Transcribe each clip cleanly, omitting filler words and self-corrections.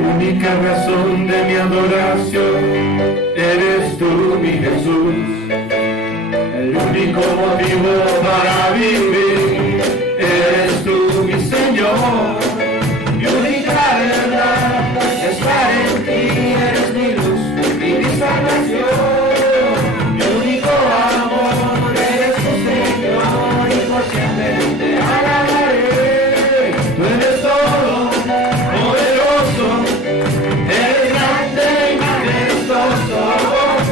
Única razón de mi adoración eres tú, mi Jesús. El único motivo para vivir eres tú, mi Señor. Mi única verdad es estar en ti, eres mi luz y mi salvación. Mi único amor eres tu Señor y por siempre te alabaré. Tú eres todo poderoso, eres grande y majestuoso,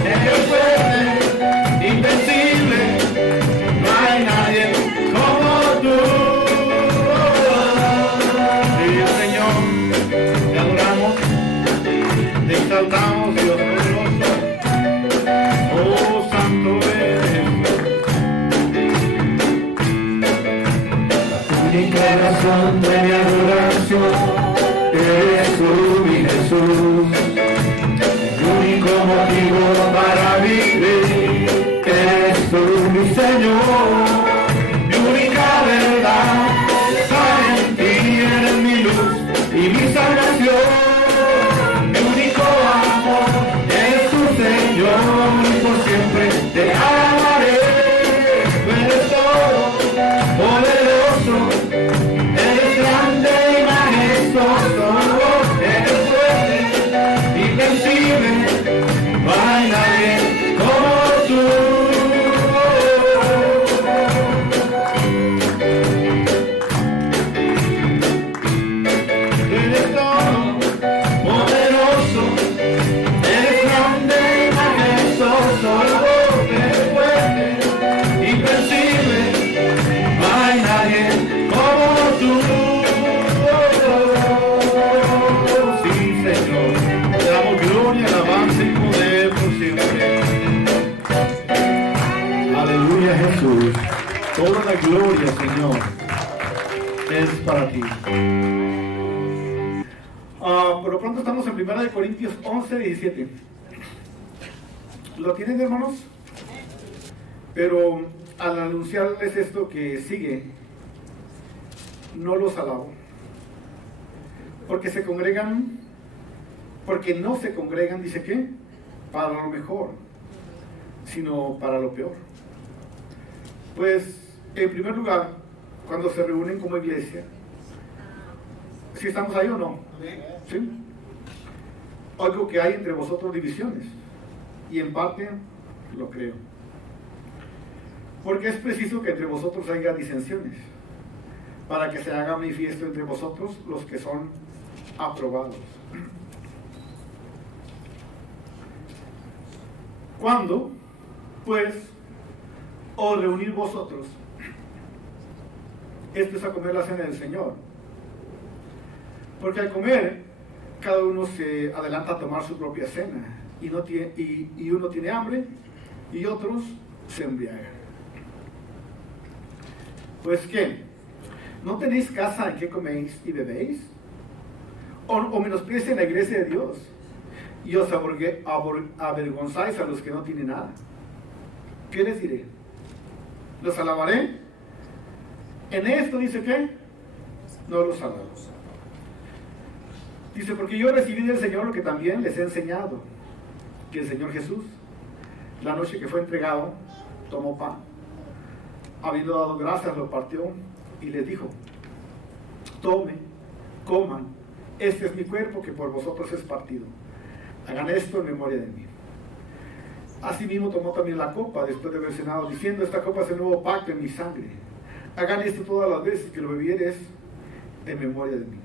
eres fuerte, invencible, no hay nadie como tú. Sí, Señor, te adoramos, te exaltamos, Dios poderoso. Oh, santo eres. La única razón de mi adoración eres tú, mi Jesús. El único motivo para vivir eres tú, mi Señor. Mi única verdad está en ti, eres mi luz y mi salvación. Mi único amor es tu Señor y por siempre te alabaré. Tú eres todo poderoso, eres grande y majestuoso, eres fuerte, invencible, no hay nadie como tú. Eres todo poderoso, eres grande y majestuoso, eres fuerte, invencible, no hay nadie como tú. Sí, Señor, te damos gloria, alabanza y poder por siempre. Aleluya, Jesús. Toda la gloria, Señor, es para ti. Por lo pronto estamos en 1 Corintios 11, 17. ¿Lo tienen, hermanos? Pero al anunciarles esto que sigue, no los alabo, porque no se congregan, dice que, para lo mejor, sino para lo peor. Pues, en primer lugar, cuando se reúnen como iglesia, ¿sí estamos ahí o no? ¿Sí? Oigo que hay entre vosotros divisiones, y en parte lo creo. Porque es preciso que entre vosotros haya disensiones, para que se haga manifiesto entre vosotros los que son aprobados. ¿Cuándo, pues, os reunir vosotros? Esto es a comer la cena del Señor. Porque al comer, cada uno se adelanta a tomar su propia cena, y uno tiene hambre, y otros se embriagan. Pues, ¿qué? ¿No tenéis casa en que coméis y bebéis? ¿O menospreciáis la iglesia de Dios? Y os avergonzáis a los que no tienen nada. ¿qué les diré? ¿Los alabaré? En esto dice que no los alabo. Dice, porque yo recibí del Señor lo que también les he enseñado, que el Señor Jesús, la noche que fue entregado, tomó pan, habiendo dado gracias, lo partió y les dijo, tomen, coman, este es mi cuerpo que por vosotros es partido, hagan esto en memoria de mí. Asimismo tomó también la copa después de haber cenado, diciendo, esta copa es el nuevo pacto en mi sangre, hagan esto todas las veces que lo bebieres en memoria de mí.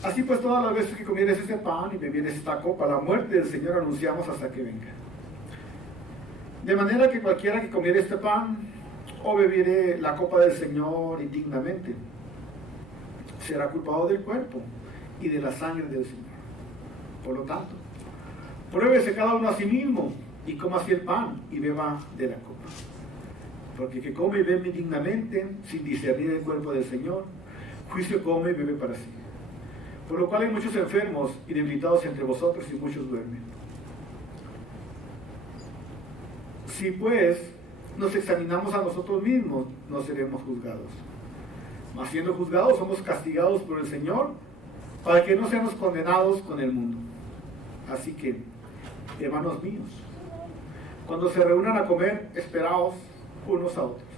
Así pues, todas las veces que comieres este pan y bebieres esta copa, la muerte del Señor anunciamos hasta que venga. De manera que cualquiera que comiere este pan o bebiere la copa del Señor indignamente, será culpado del cuerpo y de la sangre del Señor. Por lo tanto, pruébese cada uno a sí mismo y coma así el pan y beba de la copa. Porque el que come y bebe indignamente, sin discernir el cuerpo del Señor, juicio come y bebe para sí. Por lo cual hay muchos enfermos y debilitados entre vosotros y muchos duermen. Si pues nos examinamos a nosotros mismos, no seremos juzgados. Mas siendo juzgados, somos castigados por el Señor, para que no seamos condenados con el mundo. Así que, hermanos míos, cuando se reúnan a comer, esperaos unos a otros.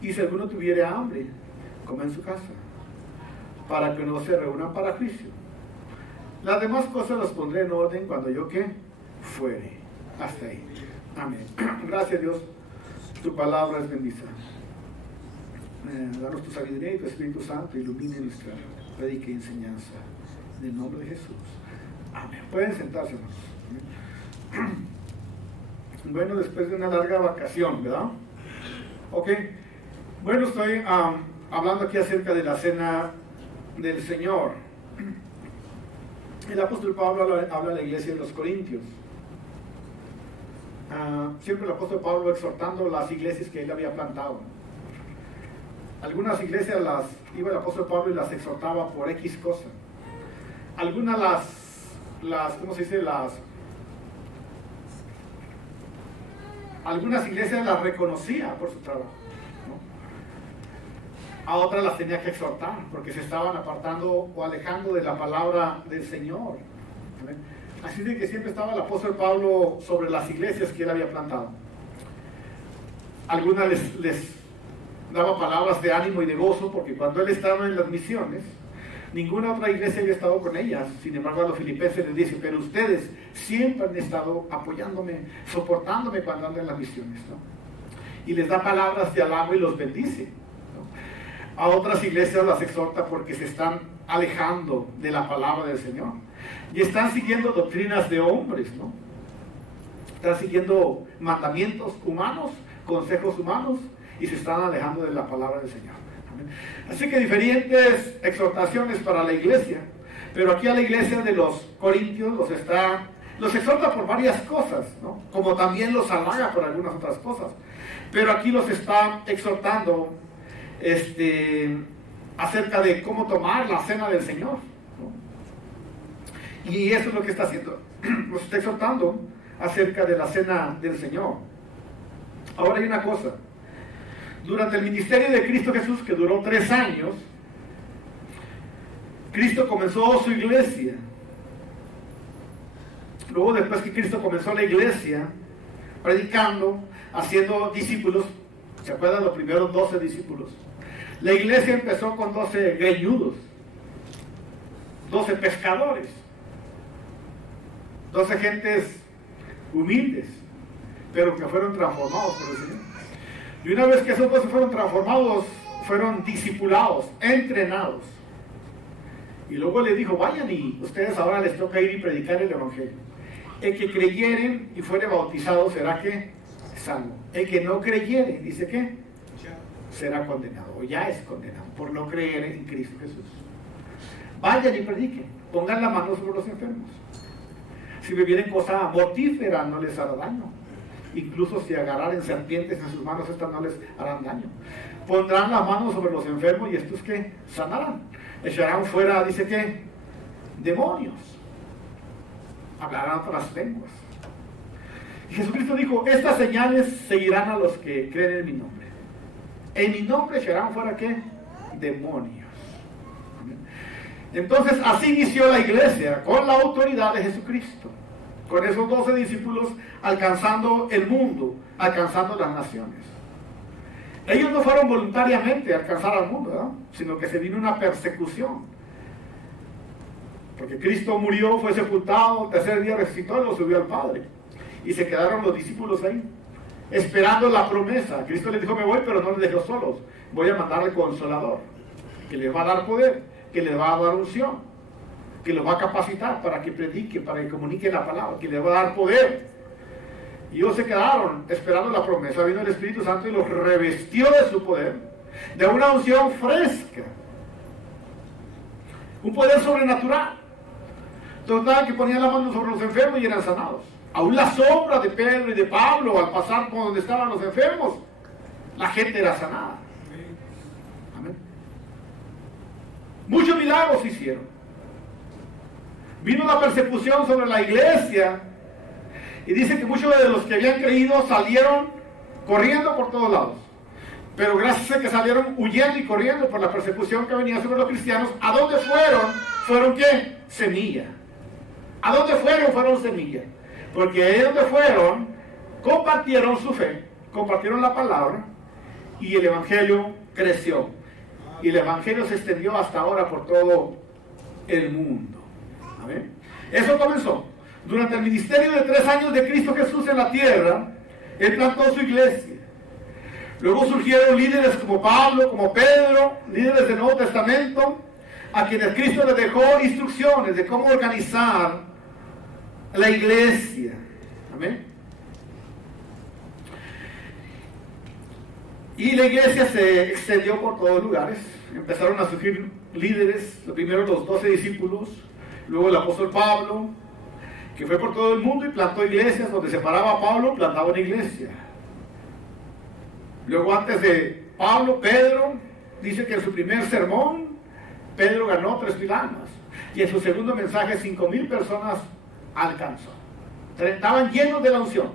Y si alguno tuviere hambre, coma en su casa, para que no se reúnan para juicio. Las demás cosas las pondré en orden cuando yo que fuere. Hasta ahí. Amén. Gracias, Dios. Tu palabra es bendita. Danos tu sabiduría y tu Espíritu Santo ilumine nuestra predica y enseñanza. En el nombre de Jesús. Amén. Pueden sentarse, hermanos. Bueno, después de una larga vacación, ¿verdad? Ok. Bueno, estoy hablando aquí acerca de la cena del Señor. El apóstol Pablo habla a la iglesia de los Corintios. Siempre el apóstol Pablo exhortando las iglesias que él había plantado. Algunas iglesias las iba el apóstol Pablo y las exhortaba por X cosa. Algunas ¿cómo se dice? Algunas iglesias las reconocía por su trabajo, ¿no? A otras las tenía que exhortar porque se estaban apartando o alejando de la palabra del Señor. ¿Amén? Así de que siempre estaba el apóstol Pablo sobre las iglesias que él había plantado. Algunas les daba palabras de ánimo y de gozo, porque cuando él estaba en las misiones, ninguna otra iglesia había estado con ellas. Sin embargo, a los filipenses les dice, pero ustedes siempre han estado apoyándome, soportándome cuando ando en las misiones, ¿no? Y les da palabras de halago y los bendice, ¿no? A otras iglesias las exhorta porque se están alejando de la palabra del Señor. Y están siguiendo doctrinas de hombres, ¿no? Están siguiendo mandamientos humanos, consejos humanos, y se están alejando de la palabra del Señor. ¿Amén? Así que diferentes exhortaciones para la iglesia, pero aquí a la iglesia de los Corintios los exhorta por varias cosas, ¿no? Como también los halaga por algunas otras cosas. Pero aquí los está exhortando acerca de cómo tomar la cena del Señor, ¿no? Y eso es lo que está haciendo. Los está exhortando acerca de la cena del Señor. Ahora hay una cosa. Durante el ministerio de Cristo Jesús, que duró 3 años, Cristo comenzó su iglesia. Luego, después que Cristo comenzó la iglesia, predicando, haciendo discípulos, ¿se acuerdan? Los primeros 12 discípulos. La iglesia empezó con 12 greñudos, 12 pescadores, 12 gentes humildes, pero que fueron transformados por el Señor. Y una vez que esos 12 fueron transformados, fueron discipulados, entrenados. Y luego le dijo, vayan y ustedes ahora les toca ir y predicar el Evangelio. El que creyeren y fuere bautizado será que salvo. El que no creyere, dice que será condenado, o ya es condenado, por no creer en Cristo Jesús. Vayan y prediquen, pongan la mano sobre los enfermos. Si bebieren cosa mortífera no les hará daño. Incluso si agarraren serpientes en sus manos, estas no les harán daño. Pondrán las manos sobre los enfermos y estos que sanarán. Echarán fuera, dice que, demonios. Hablarán otras lenguas. Y Jesucristo dijo, estas señales seguirán a los que creen en mi nombre. En mi nombre echarán fuera, ¿qué? Demonios. Entonces así inició la iglesia, con la autoridad de Jesucristo, con esos 12 discípulos alcanzando el mundo, alcanzando las naciones. Ellos no fueron voluntariamente a alcanzar al mundo, ¿verdad? Sino que se vino una persecución. Porque Cristo murió, fue sepultado, el tercer día resucitó y lo subió al Padre. Y se quedaron los discípulos ahí, esperando la promesa. Cristo les dijo, me voy, pero no les dejó solos. Voy a mandar al Consolador, que les va a dar poder, que les va a dar unción, que los va a capacitar para que predique, para que comunique la palabra, que les va a dar poder. Y ellos se quedaron esperando la promesa. Vino el Espíritu Santo y los revestió de su poder, de una unción fresca, un poder sobrenatural. Total, que ponían la mano sobre los enfermos y eran sanados. Aún la sombra de Pedro y de Pablo, al pasar por donde estaban los enfermos, la gente era sanada. Amén. Muchos milagros se hicieron. Vino la persecución sobre la iglesia y dice que muchos de los que habían creído salieron corriendo por todos lados. Pero gracias a que salieron huyendo y corriendo por la persecución que venía sobre los cristianos, ¿a dónde fueron? ¿Fueron qué? Semilla. ¿A dónde fueron? Fueron semilla. Porque ahí donde fueron, compartieron su fe, compartieron la palabra y el evangelio creció. Y el evangelio se extendió hasta ahora por todo el mundo. Amén. Eso comenzó. Durante el ministerio de 3 años de Cristo Jesús en la tierra, Él plantó su iglesia. Luego surgieron líderes como Pablo, como Pedro, líderes del Nuevo Testamento, a quienes Cristo les dejó instrucciones de cómo organizar la iglesia. Amén. Y la iglesia se extendió por todos lugares. Empezaron a surgir líderes, primero los 12 discípulos, luego el apóstol Pablo, que fue por todo el mundo y plantó iglesias. Donde se paraba Pablo, plantaba una iglesia. Luego, antes de Pablo, Pedro, dice que en su primer sermón, Pedro ganó 3,000 almas. Y en su segundo mensaje, 5,000 personas alcanzó. Estaban llenos de la unción,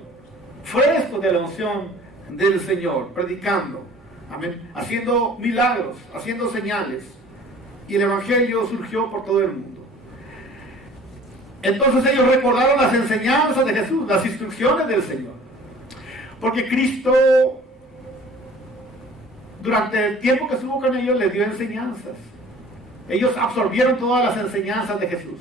frescos de la unción del Señor, predicando, amén, haciendo milagros, haciendo señales. Y el evangelio surgió por todo el mundo. Entonces ellos recordaron las enseñanzas de Jesús, las instrucciones del Señor. Porque Cristo, durante el tiempo que estuvo con ellos, les dio enseñanzas. Ellos absorbieron todas las enseñanzas de Jesús.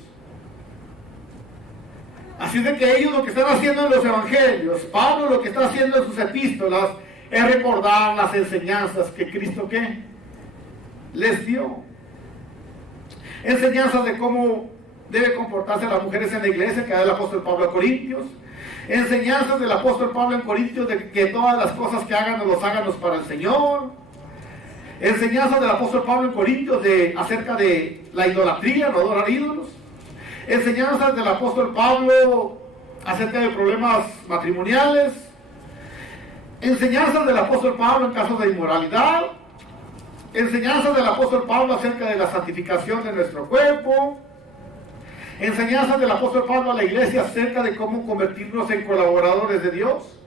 Así de que ellos lo que están haciendo en los evangelios, Pablo lo que está haciendo en sus epístolas, es recordar las enseñanzas que Cristo, ¿qué? Les dio. Enseñanzas de cómo debe comportarse las mujeres en la iglesia, que da el apóstol Pablo a Corintios. Enseñanzas del apóstol Pablo en Corintios de que todas las cosas que hagan, los háganos para el Señor. Enseñanzas del apóstol Pablo en Corintios acerca de la idolatría, no adorar ídolos. Enseñanzas del apóstol Pablo acerca de problemas matrimoniales. Enseñanzas del apóstol Pablo en casos de inmoralidad. Enseñanzas del apóstol Pablo acerca de la santificación de nuestro cuerpo. Enseñanzas del apóstol Pablo a la iglesia acerca de cómo convertirnos en colaboradores de Dios.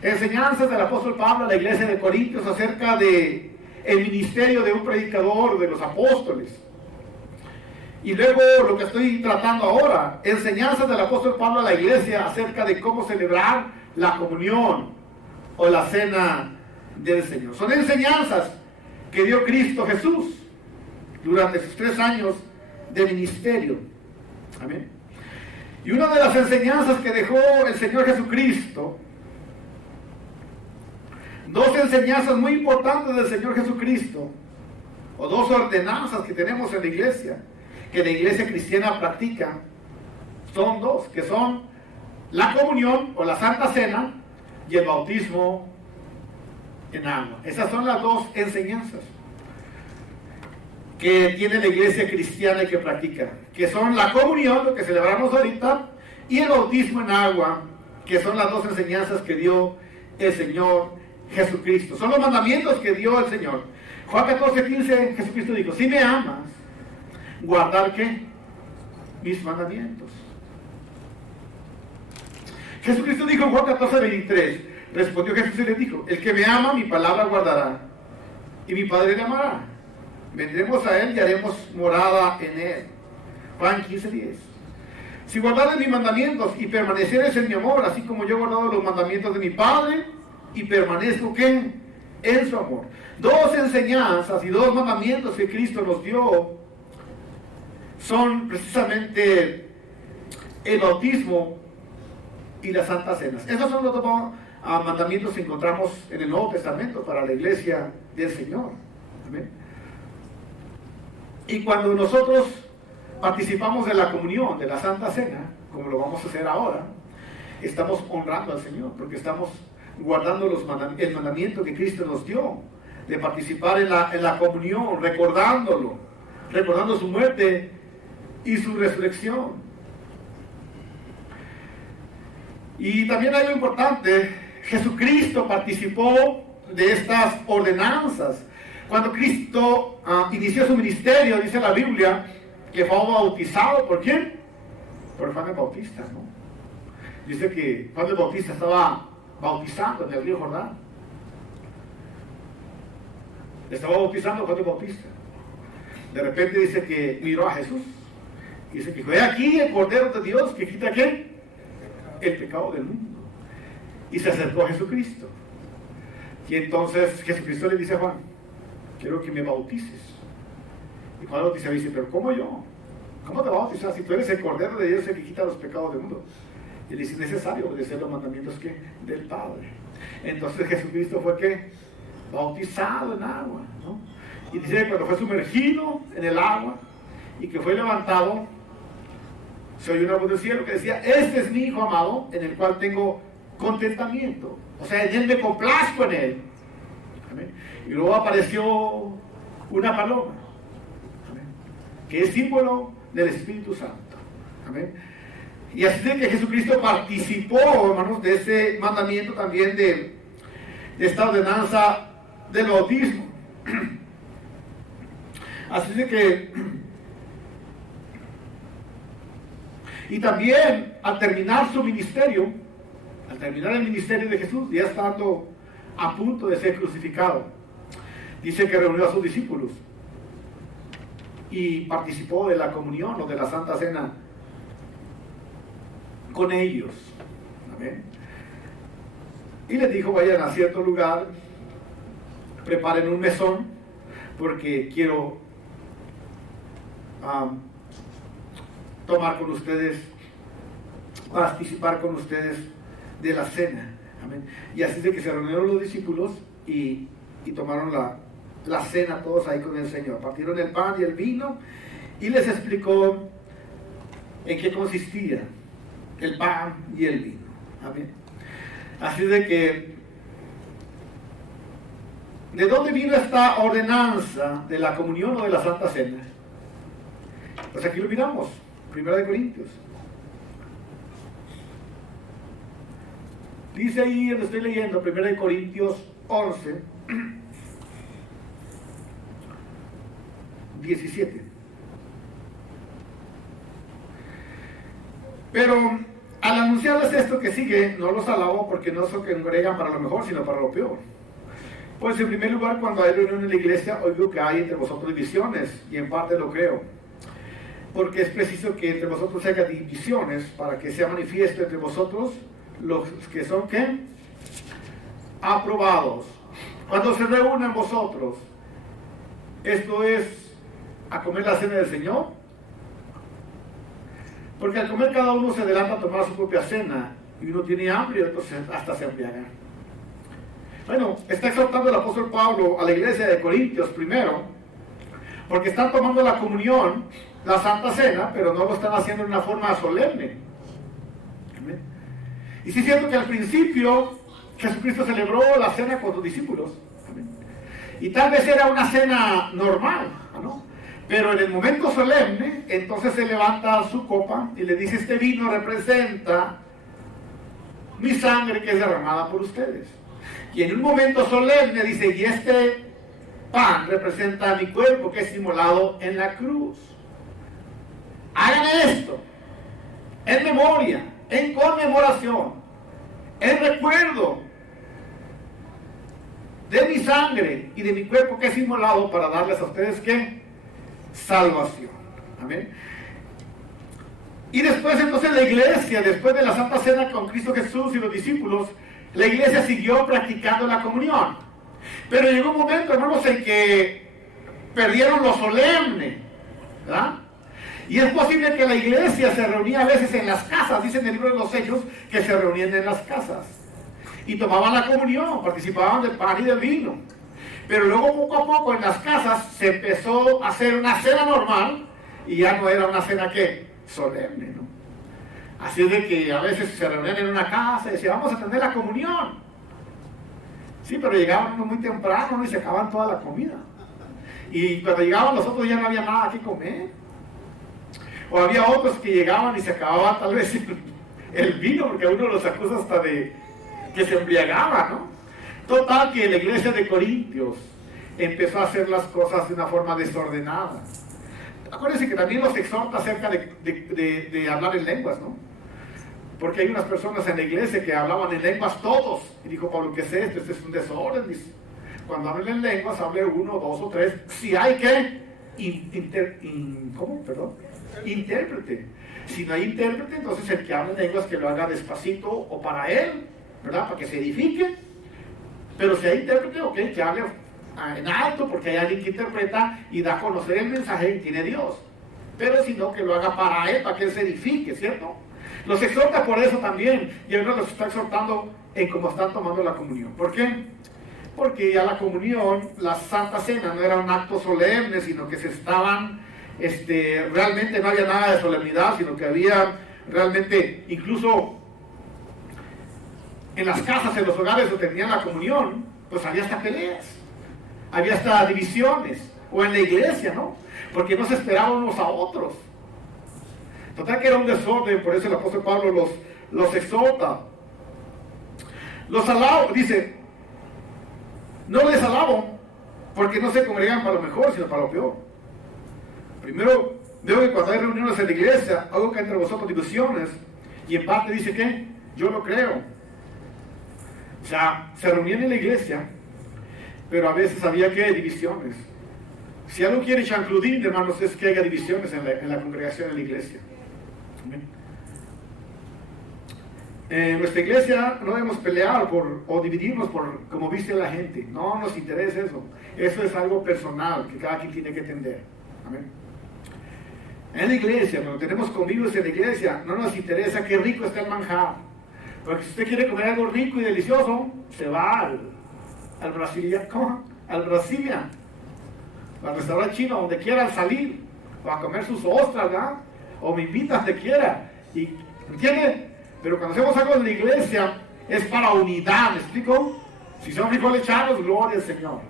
Enseñanzas del apóstol Pablo a la iglesia de Corintios acerca de el ministerio de un predicador, de los apóstoles. Y luego lo que estoy tratando ahora, enseñanzas del apóstol Pablo a la iglesia acerca de cómo celebrar la comunión o la cena del Señor. Son enseñanzas que dio Cristo Jesús durante sus 3 años de ministerio. Amén. Y una de las enseñanzas que dejó el Señor Jesucristo, 2 enseñanzas muy importantes del Señor Jesucristo, o 2 ordenanzas que tenemos en la iglesia, que la iglesia cristiana practica, son 2, que son la comunión o la Santa Cena y el bautismo en agua. Esas son las 2 enseñanzas que tiene la iglesia cristiana y que practica, que son la comunión, lo que celebramos ahorita, y el bautismo en agua, que son las 2 enseñanzas que dio el Señor Jesucristo. Son los mandamientos que dio el Señor. Juan 14:15, Jesucristo dijo, si me amas, guardar ¿qué? Mis mandamientos. Jesucristo dijo en Juan 14:23, respondió Jesús y le dijo, el que me ama, mi palabra guardará, y mi Padre le amará. Vendremos a él y haremos morada en él. Juan 15:10. Si guardares mis mandamientos y permaneceres en mi amor, así como yo he guardado los mandamientos de mi Padre, y permanezco ¿qué? En su amor. Dos enseñanzas y dos mandamientos que Cristo nos dio son precisamente el bautismo y las santas cenas. Esos son los dos mandamientos que encontramos en el Nuevo Testamento para la iglesia del Señor. Amén. Y cuando nosotros participamos de la comunión, de la Santa Cena, como lo vamos a hacer ahora, estamos honrando al Señor, porque estamos guardando el mandamiento que Cristo nos dio, de participar en la comunión, recordando su muerte y su resurrección. Y también hay algo importante, Jesucristo participó de estas ordenanzas. Cuando Cristo inició su ministerio, dice la Biblia, que fue bautizado, ¿por quién? Por Juan el Bautista, ¿no? Dice que Juan el Bautista estaba bautizando en el río Jordán. Estaba bautizando Juan el Bautista. De repente dice que miró a Jesús. Y dice que fue aquí el Cordero de Dios que quita ¿qué? El pecado del mundo. Y se acercó a Jesucristo. Y entonces Jesucristo le dice a Juan, quiero que me bautices. Y Juan el Bautista dice, pero ¿cómo yo? ¿Cómo te vas a bautizar si tú eres el Cordero de Dios el que quita los pecados del mundo? Y le dice, es necesario obedecer los mandamientos ¿qué? Del Padre. Entonces Jesucristo fue ¿qué? Bautizado en agua, ¿no? Y dice que cuando fue sumergido en el agua y que fue levantado, se oyó una voz del cielo que decía, este es mi Hijo amado, en el cual tengo contentamiento. O sea, en él me complazco en él. ¿Amén? Y luego apareció una paloma, ¿amén? Que es símbolo del Espíritu Santo. ¿Amén? Y así de que Jesucristo participó, hermanos, de ese mandamiento también de esta ordenanza del bautismo. Así de que, y también al terminar su ministerio, al terminar el ministerio de Jesús, ya estando a punto de ser crucificado, dice que reunió a sus discípulos y participó de la comunión o de la Santa Cena con ellos. Amén. Y les dijo, vayan a cierto lugar, preparen un mesón, porque quiero tomar con ustedes, participar con ustedes de la cena. Amén. Y así de que se reunieron los discípulos y tomaron la cena todos ahí con el Señor. Partieron el pan y el vino y les explicó en qué consistía el pan y el vino. Amén. Así de que, ¿de dónde vino esta ordenanza de la comunión o de la Santa Cena? Pues aquí lo miramos, 1 Corintios. Dice ahí, lo estoy leyendo, 1 Corintios 11, 17. Pero al anunciarles esto que sigue, no los alabo porque no se congregan para lo mejor, sino para lo peor. Pues en primer lugar, cuando hay reunión en la iglesia, oigo que hay entre vosotros divisiones, y en parte lo creo. Porque es preciso que entre vosotros haya divisiones, para que sea manifiesto entre vosotros los que son, ¿qué? Aprobados. Cuando se reúnen vosotros, esto es a comer la cena del Señor. Porque al comer cada uno se adelanta a tomar su propia cena, y uno tiene hambre, entonces hasta se embriaga. Bueno, está exhortando el apóstol Pablo a la iglesia de Corintios primero, porque están tomando la comunión, la Santa Cena, pero no lo están haciendo de una forma solemne. ¿Amén? Y sí es cierto que al principio Jesucristo celebró la cena con sus discípulos. ¿Amén? Y tal vez era una cena normal, ¿no? Pero en el momento solemne, entonces se levanta su copa y le dice, este vino representa mi sangre que es derramada por ustedes. Y en un momento solemne dice, y este pan representa mi cuerpo que es inmolado en la cruz. Hagan esto en memoria, en conmemoración en recuerdo de mi sangre y de mi cuerpo que es inmolado para darles a ustedes, ¿qué? Salvación. Amén. Y después entonces la iglesia, después de la Santa Cena con Cristo Jesús y los discípulos, la iglesia siguió practicando la comunión. Pero llegó un momento, hermanos, en que perdieron lo solemne, ¿verdad? Y es posible que la iglesia se reunía a veces en las casas, dice en el libro de los Hechos, que se reunían en las casas. Y tomaban la comunión, participaban del pan y del vino. Pero luego poco a poco en las casas se empezó a hacer una cena normal y ya no era una cena, ¿qué? Solemne, ¿no? Así de que a veces se reunían en una casa y decían, vamos a tener la comunión. Sí, pero llegaban muy temprano, ¿no? Y se acababan toda la comida. Y cuando llegaban los otros ya no había nada que comer. O había otros que llegaban y se acababa tal vez el vino, porque a uno los acusa hasta de que se embriagaba, ¿no? Total que la iglesia de Corintios empezó a hacer las cosas de una forma desordenada. Acuérdense que también los exhorta acerca de hablar en lenguas, ¿no? Porque hay unas personas en la iglesia que hablaban en lenguas todos. Y dijo Pablo, ¿qué es esto? Este es un desorden. Dice, cuando hablen en lenguas, hable uno, dos o tres. Si hay que intérprete. Si no hay intérprete, entonces el que hable en lenguas que lo haga despacito o para él, ¿verdad? Para que se edifique. Pero si hay intérprete, ok, que hable en alto, porque hay alguien que interpreta y da a conocer el mensaje que tiene Dios. Pero si no, que lo haga para él, para que él se edifique, ¿cierto? Los exhorta por eso también, y ahora los está exhortando en cómo están tomando la comunión. ¿Por qué? Porque ya la comunión, la Santa Cena, no era un acto solemne, sino que se estaban, realmente no había nada de solemnidad, sino que había realmente, incluso en las casas, en los hogares donde tenían la comunión, pues había hasta peleas, había hasta divisiones, o en la iglesia, ¿no? Porque no se esperaban unos a otros. Total que era un desorden, por eso el apóstol Pablo los exhorta. Los alabo, dice, no les alabo, porque no se congregan para lo mejor, sino para lo peor. Primero, veo que cuando hay reuniones en la iglesia, hago que entre vosotros divisiones, y en parte dice que yo lo creo. O sea, se reunían en la iglesia, pero a veces había que divisiones. Si algo quiere chancludín, hermanos, es que haya divisiones en la congregación de la iglesia. En nuestra iglesia no debemos pelear o dividirnos por como viste la gente. No nos interesa eso. Eso es algo personal que cada quien tiene que entender. Amén. En la iglesia, cuando tenemos convivios en la iglesia, no nos interesa qué rico está el manjar. Porque si usted quiere comer algo rico y delicioso, se va al Brasilia, ¿cómo? Al Brasilia, al restaurante chino, donde quiera salir, o a comer sus ostras, ¿verdad? O me invita donde quiera. Y, ¿entiende? Pero cuando hacemos algo en la iglesia, es para unidad, ¿me explico? Si son frijoles charros, gloria al Señor.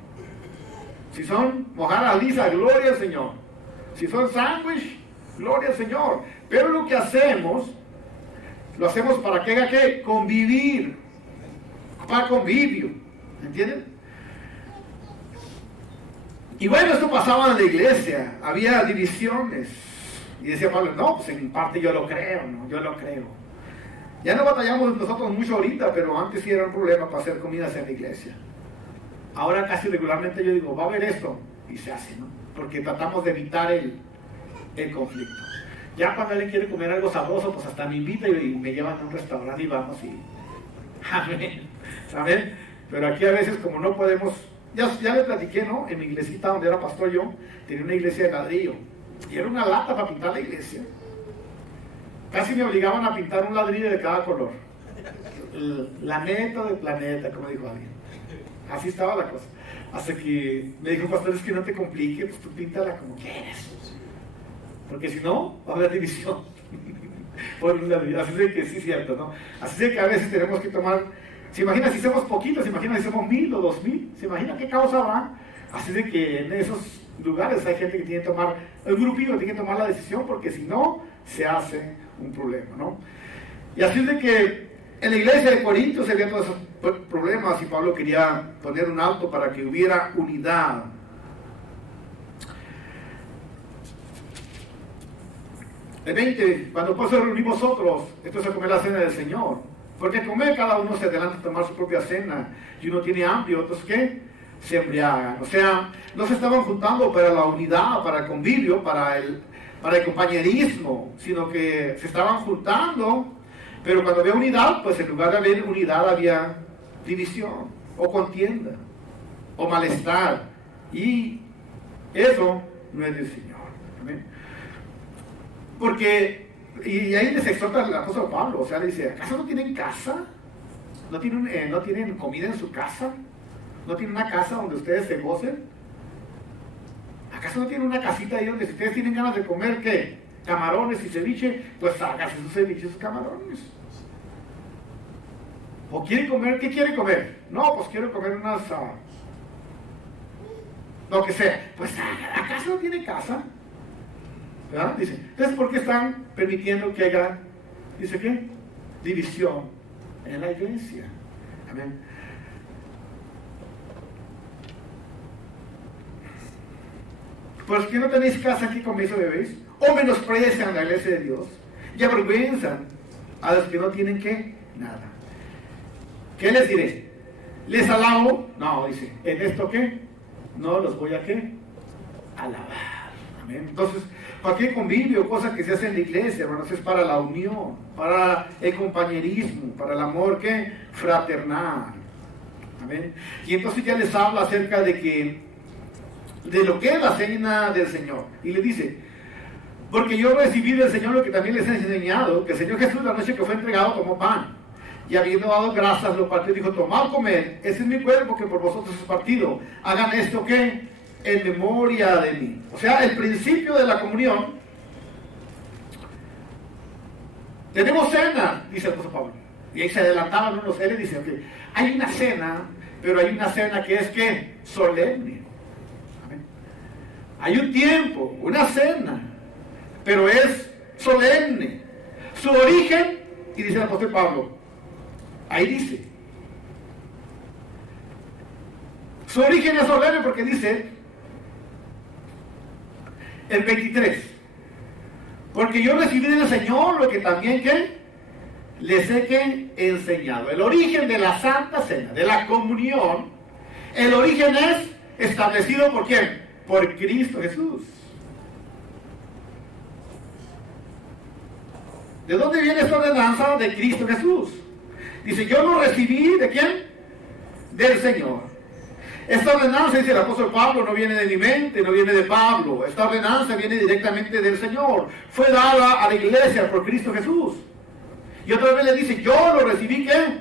Si son mojarras lisas, gloria al Señor. Si son sándwich, gloria al Señor. Pero lo que hacemos, lo hacemos para que haga ¿qué? Convivir. Para convivio. ¿Entienden? Y bueno, esto pasaba en la iglesia. Había divisiones. Y decía Pablo, no, pues en parte yo lo creo, ¿no? Yo lo creo. Ya no batallamos nosotros mucho ahorita, pero antes sí era un problema para hacer comidas en la iglesia. Ahora casi regularmente yo digo, va a haber esto, y se hace, ¿no? Porque tratamos de evitar el conflicto. Ya cuando alguien quiere comer algo sabroso, pues hasta me invita y me llevan a un restaurante y vamos y... Amén. ¿Saben? Pero aquí a veces como no podemos... Ya le platiqué, ¿no? En mi iglesita donde era pastor yo, tenía una iglesia de ladrillo. Y era una lata para pintar la iglesia. Casi me obligaban a pintar un ladrillo de cada color. La neta del planeta, como dijo alguien. Así estaba la cosa. Hasta que me dijo, pastor, es que no te compliques, pues tú píntala como quieres. Porque si no, va a haber división. Así de que sí es cierto, ¿no? Así de que a veces tenemos que tomar... ¿Se imagina si somos poquitos? ¿Se imagina si somos 1000 o 2000? ¿Se imagina qué causa habrá? Así de que en esos lugares hay gente que tiene que tomar, el grupito tiene que tomar la decisión, porque si no, se hace un problema, ¿no? Y así es de que en la iglesia de Corintios se había todos esos problemas y Pablo quería poner un alto para que hubiera unidad. El 20, cuando pues reunimos vosotros, esto es a comer la cena del Señor. Porque comer, cada uno se adelanta a tomar su propia cena, y uno tiene hambre, otros ¿qué? Se embriagan. O sea, no se estaban juntando para la unidad, para el convivio, para el compañerismo, sino que se estaban juntando, pero cuando había unidad, pues en lugar de haber unidad había división, o contienda, o malestar, y eso no es del Señor. Amén. Porque, y ahí les exhorta el apóstol Pablo, o sea, le dice, ¿acaso no tienen casa? ¿No tienen comida en su casa? ¿No tienen una casa donde ustedes se gocen? ¿Acaso no tienen una casita ahí donde si ustedes tienen ganas de comer, qué? Camarones y ceviche, pues háganse sus ceviches y sus camarones. ¿O quieren comer? ¿Qué quieren comer? No, pues quiero comer unas... lo que sea. Pues, ¿acaso no tiene casa? ¿Verdad? Dice, entonces, ¿por qué están permitiendo que haya, dice qué? División en la iglesia. Amén. Pues que no tenéis casa aquí con eso bebéis, o menosprecian la iglesia de Dios y avergüenzan a los que no tienen ¿qué? Nada. ¿Qué les diré? ¿Les alabo? No, dice, ¿en esto qué? No los voy a ¿qué? Alabar. Amén. Entonces, cualquier convivio, cosa que se hace en la iglesia, hermanos, es para la unión, para el compañerismo, para el amor ¿qué? Fraternal. Amén. Y entonces ya les habla acerca de lo que es la cena del Señor. Y le dice, porque yo recibí del Señor lo que también les he enseñado, que el Señor Jesús la noche que fue entregado tomó pan, y habiendo dado gracias lo partió y dijo, tomad, comed, ese es mi cuerpo que por vosotros es partido, hagan esto ¿qué? En memoria de mí. O sea, el principio de la comunión, tenemos cena, dice el apóstol Pablo, y ahí se adelantaban unos, él le dice, okay, hay una cena, pero hay una cena que es ¿qué? Solemne. Hay un tiempo, una cena, pero es solemne. Su origen, y dice el apóstol Pablo, ahí dice, su origen es solemne porque dice, el 23, porque yo recibí del Señor lo que también ¿qué? Les he ¿qué? Enseñado. El origen de la Santa Cena, de la comunión, el origen es establecido por ¿quién? Por Cristo Jesús. ¿De dónde viene esta ordenanza? De Cristo Jesús. Dice, yo lo recibí, ¿de quién? Del Señor. Esta ordenanza, dice el apóstol Pablo, no viene de mi mente, no viene de Pablo. Esta ordenanza viene directamente del Señor. Fue dada a la iglesia por Cristo Jesús. Y otra vez le dice, yo lo recibí, ¿qué?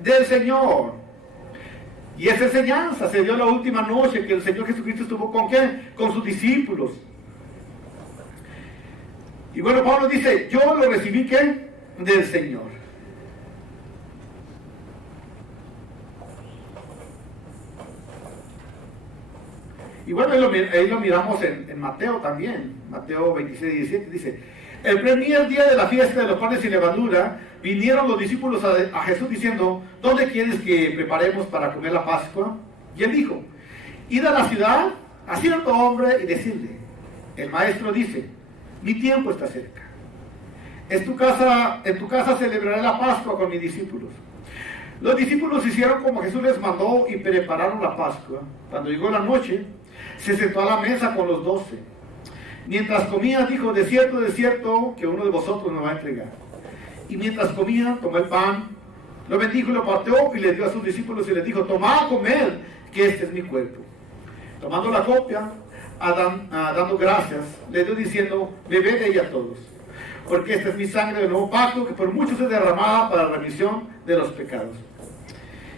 Del Señor. Y esa enseñanza se dio la última noche que el Señor Jesucristo estuvo con ¿qué? Con sus discípulos. Y bueno, Pablo dice, yo lo recibí ¿qué? Del Señor. Y bueno, ahí lo miramos en Mateo también. Mateo 26, 17 dice, el primer día de la fiesta de los panes sin levadura, vinieron los discípulos a Jesús diciendo, ¿dónde quieres que preparemos para comer la Pascua? Y él dijo, id a la ciudad, a cierto hombre y decirle, el maestro dice, mi tiempo está cerca. En tu casa celebraré la Pascua con mis discípulos. Los discípulos hicieron como Jesús les mandó y prepararon la Pascua. Cuando llegó la noche, se sentó a la mesa con los 12. Mientras comía, dijo, de cierto, que uno de vosotros me va a entregar. Y mientras comía, tomó el pan, lo bendijo y lo partió y le dio a sus discípulos y les dijo, tomad, comed, que este es mi cuerpo. Tomando la copia, dando gracias, le dio diciendo, bebed de ella todos, porque esta es mi sangre del nuevo pacto, que por muchos es derramada para la remisión de los pecados.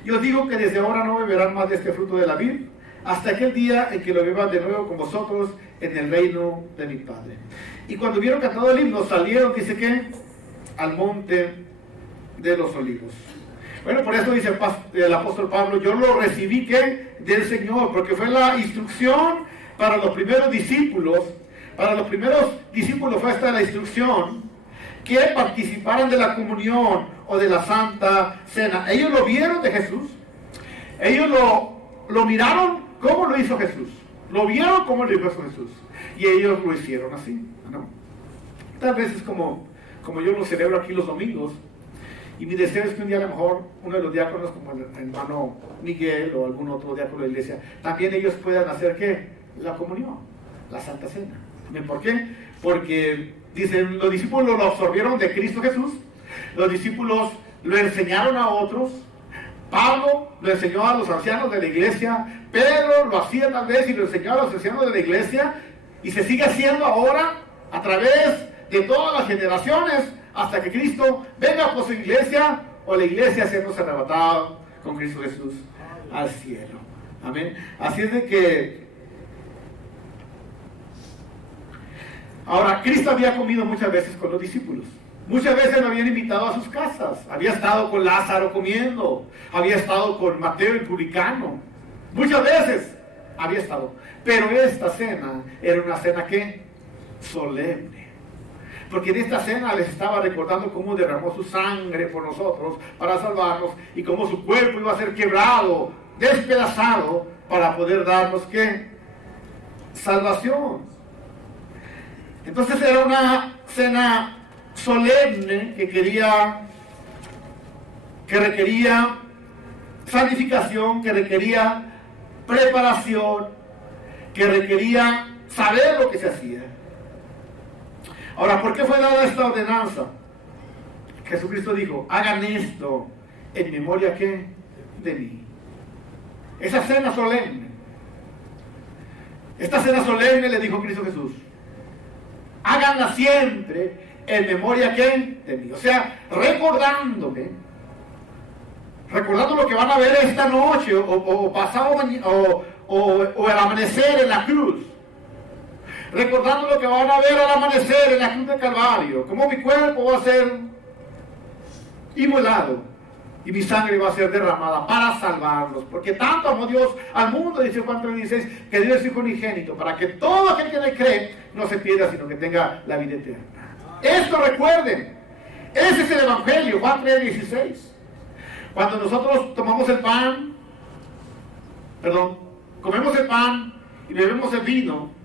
Y os digo que desde ahora no beberán más de este fruto de la vid, hasta aquel día en que lo beban de nuevo con vosotros en el reino de mi Padre. Y cuando hubieron cantado el himno, salieron, dice que, al monte de los olivos. Bueno, por eso dice el apóstol Pablo, yo lo recibí ¿qué? Del Señor, porque fue la instrucción para los primeros discípulos. Para los primeros discípulos fue esta la instrucción, que participaran de la comunión o de la Santa Cena. Ellos lo vieron de Jesús, ellos lo miraron cómo lo hizo Jesús, lo vieron cómo lo hizo Jesús, y ellos lo hicieron así, ¿no? Tal vez es como yo lo celebro aquí los domingos, Y mi deseo es que un día a lo mejor uno de los diáconos, como el hermano Miguel o algún otro diácono de la iglesia, también ellos puedan hacer ¿qué? La comunión, la Santa Cena. ¿Por qué? Porque dicen, los discípulos lo absorbieron de Cristo Jesús, los discípulos lo enseñaron a otros, Pablo lo enseñó a los ancianos de la iglesia, Pedro lo hacía tal vez y lo enseñó a los ancianos de la iglesia, y se sigue haciendo ahora a través de todas las generaciones, hasta que Cristo venga por su iglesia, o la iglesia siendo arrebatada con Cristo Jesús al cielo. Amén. Así es de que ahora, Cristo había comido muchas veces con los discípulos. Muchas veces lo habían invitado a sus casas. Había estado con Lázaro comiendo. Había estado con Mateo el publicano. Muchas veces había estado. Pero esta cena era una cena ¿qué? Solemne. Porque en esta cena les estaba recordando cómo derramó su sangre por nosotros para salvarnos y cómo su cuerpo iba a ser quebrado, despedazado, para poder darnos ¿qué? Salvación. Entonces era una cena solemne que requería santificación, que requería preparación, que requería saber lo que se hacía. Ahora, ¿por qué fue dada esta ordenanza? Jesucristo dijo, hagan esto en memoria ¿qué? De mí. Esa cena solemne. Esta cena solemne le dijo Cristo Jesús, háganla siempre en memoria ¿qué? De mí. O sea, recordando lo que van a ver esta noche o pasado o al amanecer en la cruz. Recordando lo que van a ver al amanecer en la cruz del Calvario. Cómo mi cuerpo va a ser inmolado y mi sangre va a ser derramada para salvarlos. Porque tanto amó Dios al mundo, dice Juan 3:16, que dio a su Hijo unigénito, para que todo aquel que le cree no se pierda, sino que tenga la vida eterna. Esto recuerden, ese es el Evangelio, Juan 3:16. Cuando nosotros tomamos el pan, comemos el pan y bebemos el vino,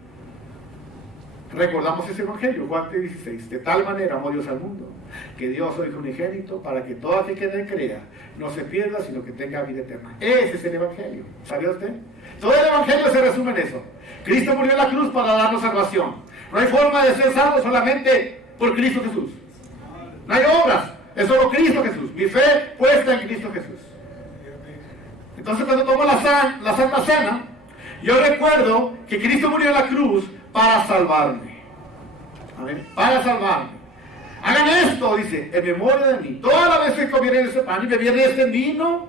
recordamos ese Evangelio, Juan 3:16. De tal manera amó Dios al mundo, que dio a su Hijo unigénito, para que todo aquel que le crea no se pierda, sino que tenga vida eterna. Ese es el Evangelio. ¿Sabía usted? Todo el Evangelio se resume en eso. Cristo murió en la cruz para darnos salvación. No hay forma de ser salvo solamente por Cristo Jesús. No hay obras, es solo Cristo Jesús. Mi fe puesta en Cristo Jesús. Entonces, cuando tomo la Santa Cena, yo recuerdo que Cristo murió en la cruz para salvarme. Amén. Para salvarme. Hagan esto, dice, en memoria de mí. Todas las veces que comieren ese pan y bebieran este vino,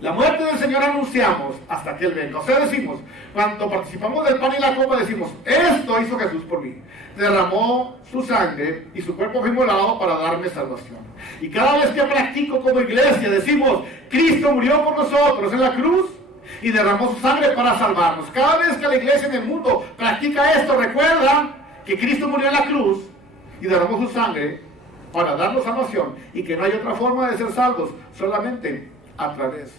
la muerte del Señor anunciamos hasta que Él venga. O sea, decimos, cuando participamos del pan y la copa, decimos, esto hizo Jesús por mí. Derramó su sangre y su cuerpo fue inmolado para darme salvación. Y cada vez que practico como iglesia, decimos, Cristo murió por nosotros en la cruz y derramó su sangre para salvarnos. Cada vez que la iglesia en el mundo practica esto, recuerda que Cristo murió en la cruz y derramó su sangre para darnos salvación, y que no hay otra forma de ser salvos, solamente a través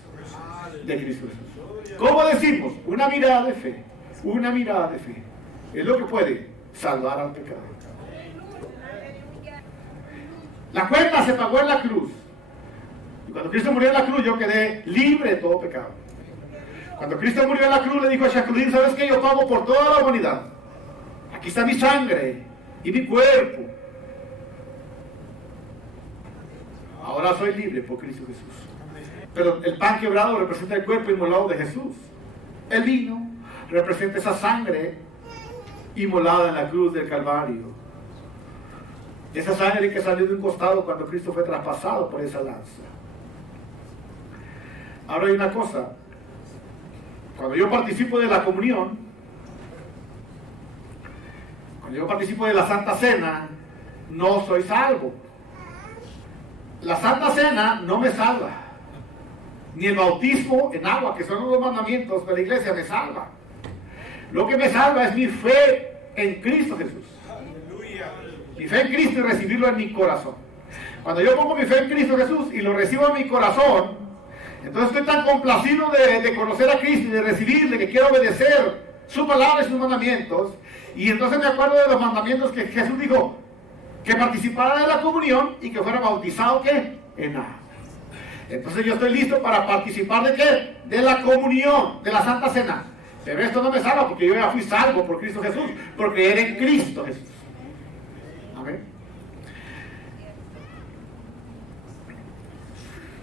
de Cristo Jesús. ¿Cómo decimos? Una mirada de fe. Una mirada de fe es lo que puede salvar al pecado. La cuenta se pagó en la cruz. Y cuando Cristo murió en la cruz, yo quedé libre de todo pecado. Cuando Cristo murió en la cruz, le dijo a Shakurin, ¿sabes qué? Yo pago por toda la humanidad. Aquí está mi sangre y mi cuerpo. Ahora soy libre por Cristo Jesús. Pero el pan quebrado representa el cuerpo inmolado de Jesús. El vino representa esa sangre inmolada en la cruz del Calvario. Esa sangre que salió de un costado cuando Cristo fue traspasado por esa lanza. Ahora hay una cosa. Cuando yo participo de la comunión, cuando yo participo de la Santa Cena, no soy salvo. La Santa Cena no me salva. Ni el bautismo en agua, que son los mandamientos de la iglesia, me salva. Lo que me salva es mi fe en Cristo Jesús. Mi fe en Cristo y recibirlo en mi corazón. Cuando yo pongo mi fe en Cristo Jesús y lo recibo en mi corazón, entonces estoy tan complacido de conocer a Cristo y de recibirle, que quiero obedecer su palabra y sus mandamientos. Y entonces me acuerdo de los mandamientos que Jesús dijo: que participara de la comunión y que fuera bautizado, ¿qué? en nada. Entonces yo estoy listo para participar ¿de qué? De la comunión, de la Santa Cena. Pero esto no me salva porque yo ya fui salvo por Cristo Jesús, por creer en Cristo Jesús. Amén.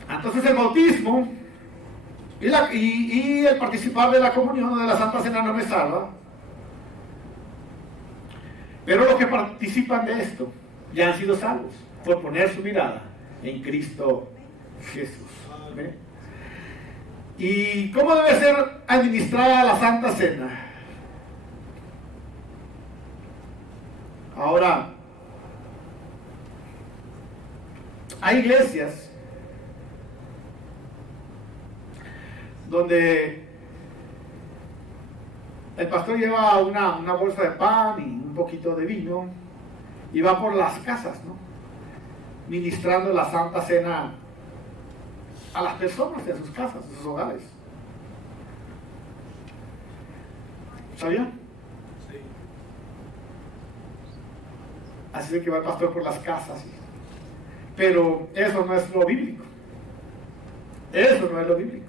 Entonces el bautismo y el participar de la comunión o de la Santa Cena no me salva. Pero los que participan de esto ya han sido salvos por poner su mirada en Cristo Jesús. ¿Ve? ¿Y cómo debe ser administrada la Santa Cena? Ahora, hay iglesias donde el pastor lleva una bolsa de pan y un poquito de vino y va por las casas, ¿no? Ministrando la Santa Cena a las personas en sus casas, en sus hogares. ¿Sabían? Sí. Así de que va el pastor por las casas. Pero eso no es lo bíblico. Eso no es lo bíblico.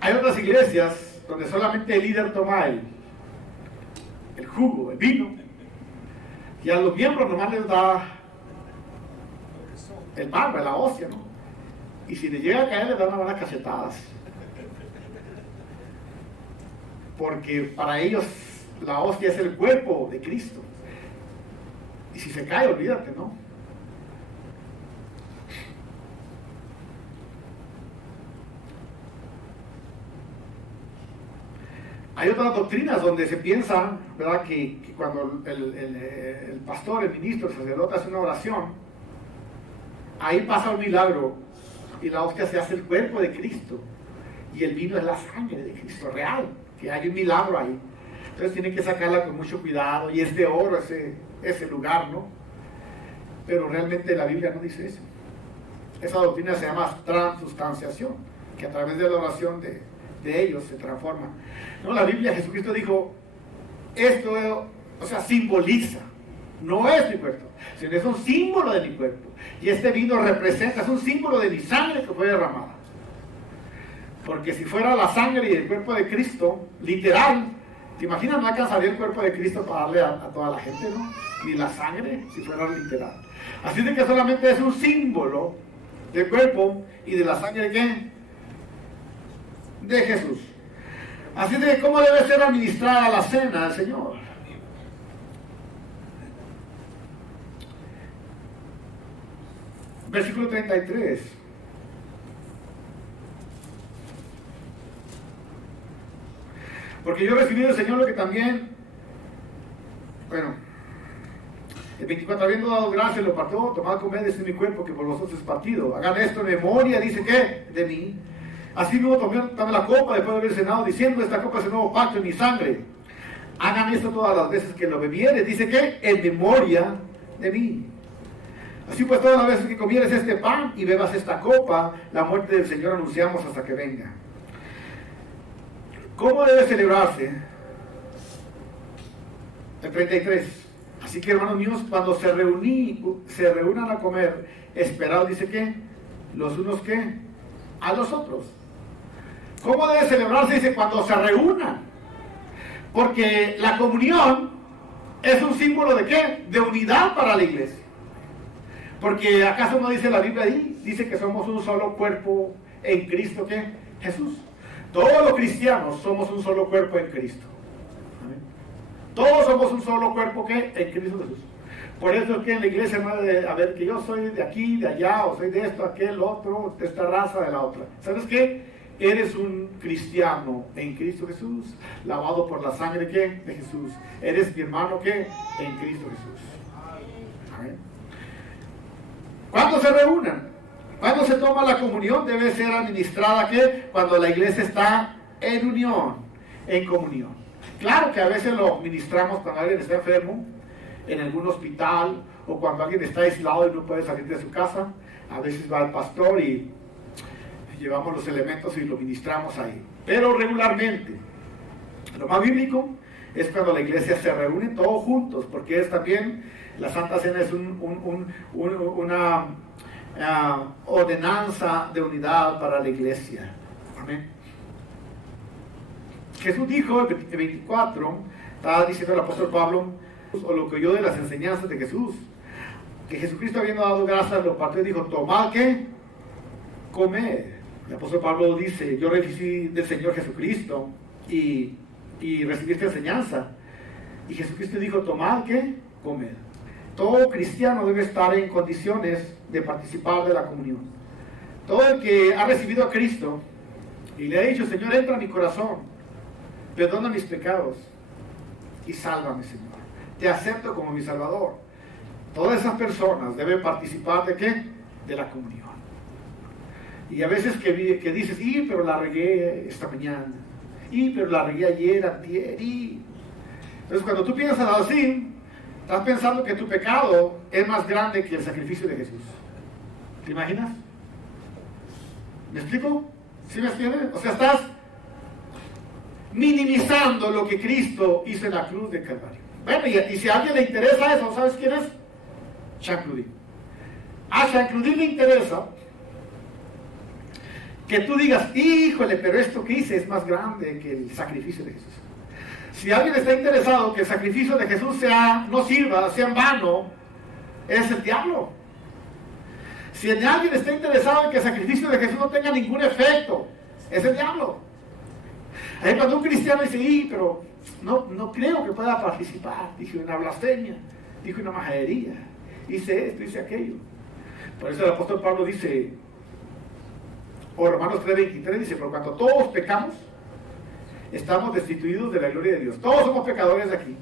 Hay otras iglesias donde solamente el líder toma el jugo, el vino, y a los miembros nomás les da el pan, la hostia, ¿no? Y si les llega a caer les da unas buenas cachetadas. Porque para ellos la hostia es el cuerpo de Cristo. Y si se cae, olvídate, ¿no? Hay otras doctrinas donde se piensa, ¿verdad?, que cuando el pastor, el ministro, el sacerdote hace una oración, ahí pasa un milagro y la hostia se hace el cuerpo de Cristo y el vino es la sangre de Cristo real, que hay un milagro ahí. Entonces tienen que sacarla con mucho cuidado y es de oro ese lugar, ¿no? Pero realmente la Biblia no dice eso. Esa doctrina se llama transustanciación, que a través de la oración de ellos se transforma. No, la Biblia, Jesucristo dijo, esto, o sea, simboliza, no es mi cuerpo, sino es un símbolo de mi cuerpo. Y este vino representa, es un símbolo de mi sangre que fue derramada. Porque si fuera la sangre y el cuerpo de Cristo, literal, ¿te imaginas? No alcanzaría el cuerpo de Cristo para darle a toda la gente, ¿no? Ni la sangre, si fuera literal. Así de que solamente es un símbolo del cuerpo y de la sangre de ¿qué? De Jesús. Así de cómo debe ser administrada la cena del Señor. Versículo 33. Porque yo recibí del Señor lo que también, bueno, el 24, habiendo dado gracias, lo partió, tomad, comed, este es mi cuerpo que por vosotros es partido. Hagan esto en memoria, dice que, de mí. Así mismo tomé la copa después de haber cenado, diciendo, esta copa es el nuevo pacto en mi sangre. Hagan esto todas las veces que lo bebieres, dice que, en memoria de mí. Así pues, todas las veces que comieres este pan y bebas esta copa, la muerte del Señor anunciamos hasta que venga. ¿Cómo debe celebrarse? El 33. Así que, hermanos míos, cuando se reúnan a comer, esperad, dice que, los unos que a los otros. ¿Cómo debe celebrarse? Dice, cuando se reúnan. Porque la comunión es un símbolo de ¿qué? De unidad para la iglesia. Porque ¿acaso no dice la Biblia ahí? Dice que somos un solo cuerpo en Cristo, ¿qué? Jesús. Todos los cristianos somos un solo cuerpo en Cristo. ¿Amén? Todos somos un solo cuerpo, ¿qué? En Cristo Jesús. Por eso es que en la iglesia no hay de, a ver, que yo soy de aquí, de allá, o soy de esto, aquel, otro, de esta raza, de la otra. ¿Sabes qué? Eres un cristiano en Cristo Jesús, lavado por la sangre, ¿qué? De Jesús. Eres mi hermano, ¿qué? En Cristo Jesús. Amén. ¿Cuándo se reúnen? Cuando se toma la comunión debe ser administrada, ¿qué? Cuando la iglesia está en unión, en comunión. Claro que a veces lo ministramos cuando alguien está enfermo, en algún hospital, o cuando alguien está aislado y no puede salir de su casa. A veces va el pastor y llevamos los elementos y lo ministramos ahí. Pero regularmente, lo más bíblico es cuando la iglesia se reúne todos juntos, porque es también, la Santa Cena es una ordenanza de unidad para la iglesia. Amén. Jesús dijo en 24, estaba diciendo el apóstol Pablo, o lo que oyó de las enseñanzas de Jesús, que Jesucristo habiendo dado gracias lo partió y dijo, tomad, ¿qué? Comed. El apóstol Pablo dice, yo recibí del Señor Jesucristo y recibí esta enseñanza. Y Jesucristo dijo, tomad, ¿qué? Comed. Todo cristiano debe estar en condiciones de participar de la comunión. Todo el que ha recibido a Cristo y le ha dicho, Señor, entra a mi corazón, perdona mis pecados y sálvame, Señor. Te acepto como mi Salvador. Todas esas personas deben participar ¿de qué? De la comunión. Y a veces que dices, pero la regué esta mañana, pero la regué ayer, antier, Entonces cuando tú piensas así, estás pensando que tu pecado es más grande que el sacrificio de Jesús. ¿Te imaginas? ¿Me explico? ¿Sí me entiendes? O sea, estás minimizando lo que Cristo hizo en la cruz de Calvario. Bueno, y si a alguien le interesa eso, ¿sabes quién es? Shankly. A Shankly le interesa que tú digas, híjole, pero esto que hice es más grande que el sacrificio de Jesús. Si alguien está interesado que el sacrificio de Jesús no sirva, sea en vano, es el diablo. Si alguien está interesado en que el sacrificio de Jesús no tenga ningún efecto, es el diablo. Ahí cuando un cristiano dice, pero no creo que pueda participar, dije una blasfemia, dije una majadería, hice esto, hice aquello. Por eso el apóstol Pablo dice, o Romanos 3:23 dice, por cuanto todos pecamos, estamos destituidos de la gloria de Dios. Todos somos pecadores de aquí.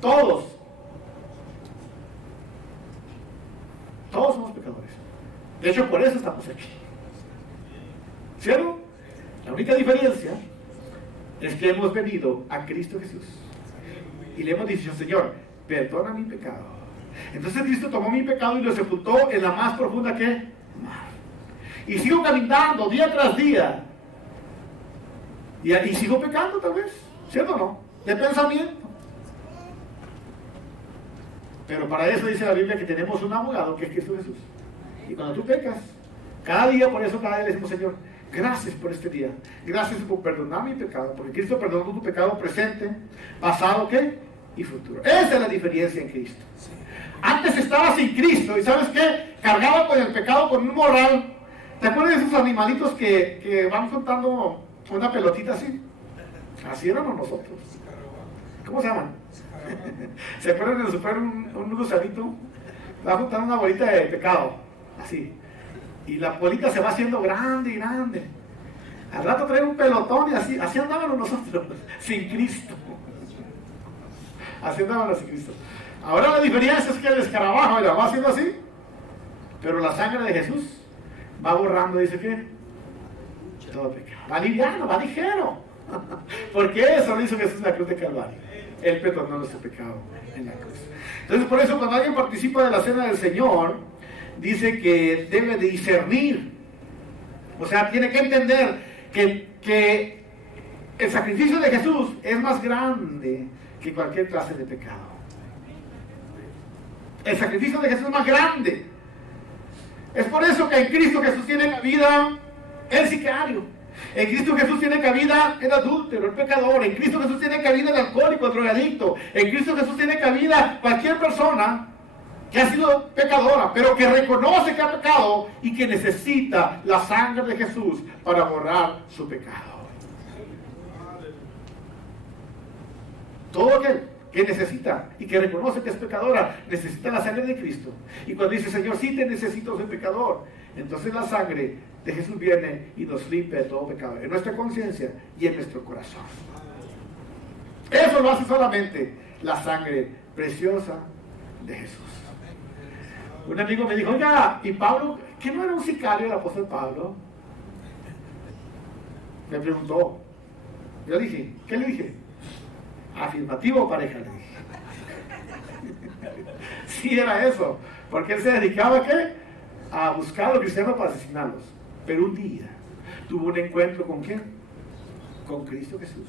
Todos. Todos somos pecadores. De hecho, por eso estamos aquí. ¿Cierto? La única diferencia es que hemos venido a Cristo Jesús. Y le hemos dicho, Señor, perdona mi pecado. Entonces Cristo tomó mi pecado y lo sepultó en la más profunda que mar. Y sigo caminando día tras día. Y sigo pecando tal vez, ¿cierto o no? De pensamiento. Pero para eso dice la Biblia que tenemos un abogado que es Cristo Jesús. Y cuando tú pecas, cada día le decimos, Señor, gracias por este día. Gracias por perdonar mi pecado. Porque Cristo perdonó tu pecado presente, pasado, ¿qué? Y futuro. Esa es la diferencia en Cristo. Antes estaba sin Cristo y ¿sabes qué? Cargaba con el pecado, con un morral. ¿Te acuerdas de esos animalitos que van contando una pelotita así? Así éramos nosotros. ¿Cómo se llaman? ¿Se acuerdan de super un gusanito? Va juntando una bolita de pecado, así. Y la bolita se va haciendo grande y grande. Al rato trae un pelotón y así andábamos nosotros, sin Cristo. Así andábamos sin Cristo. Ahora la diferencia es que el escarabajo va haciendo así, pero la sangre de Jesús va borrando, dice que todo pecado. Va liviano, va ligero. Porque eso lo hizo Jesús en la cruz de Calvario. Él perdonó nuestro pecado en la cruz. Entonces, por eso, cuando alguien participa de la cena del Señor, dice que debe de discernir. O sea, tiene que entender que el sacrificio de Jesús es más grande que cualquier clase de pecado. El sacrificio de Jesús es más grande. Es por eso que en Cristo Jesús tiene cabida el sicario. En Cristo Jesús tiene cabida el adúltero, el pecador. En Cristo Jesús tiene cabida el alcohólico, el drogadicto. En Cristo Jesús tiene cabida cualquier persona que ha sido pecadora, pero que reconoce que ha pecado y que necesita la sangre de Jesús para borrar su pecado. Todo aquel que necesita y que reconoce que es pecadora, necesita la sangre de Cristo. Y cuando dice, Señor, sí te necesito, soy pecador, entonces la sangre de Jesús viene y nos limpia de todo pecado, en nuestra conciencia y en nuestro corazón. Eso lo hace solamente la sangre preciosa de Jesús. Un amigo me dijo, oiga, ¿y Pablo, qué no era un sicario el apóstol Pablo? Me preguntó. Yo dije, ¿qué le dije? Afirmativo, pareja, le dije. Sí, era eso, porque él se dedicaba ¿a qué? A buscar a los cristianos para asesinarlos. Pero un día tuvo un encuentro ¿con quién? Con Cristo Jesús.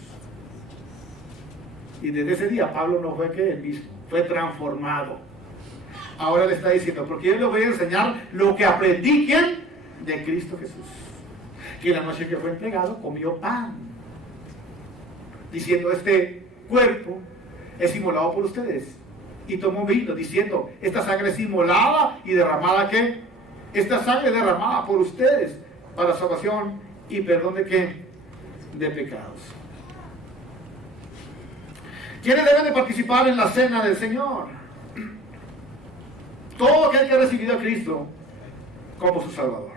Y desde ese día Pablo no fue que el mismo, fue transformado. Ahora le está diciendo, porque yo les voy a enseñar lo que aprendí, ¿quién? De Cristo Jesús. Que la noche que fue entregado comió pan, diciendo, este cuerpo es inmolado por ustedes. Y tomó vino, diciendo, esta sangre es inmolada y derramada, ¿qué? Esta sangre derramada por ustedes para salvación y perdón de ¿qué? De pecados. ¿Quiénes deben de participar en la cena del Señor? Todo aquel que ha recibido a Cristo como su Salvador.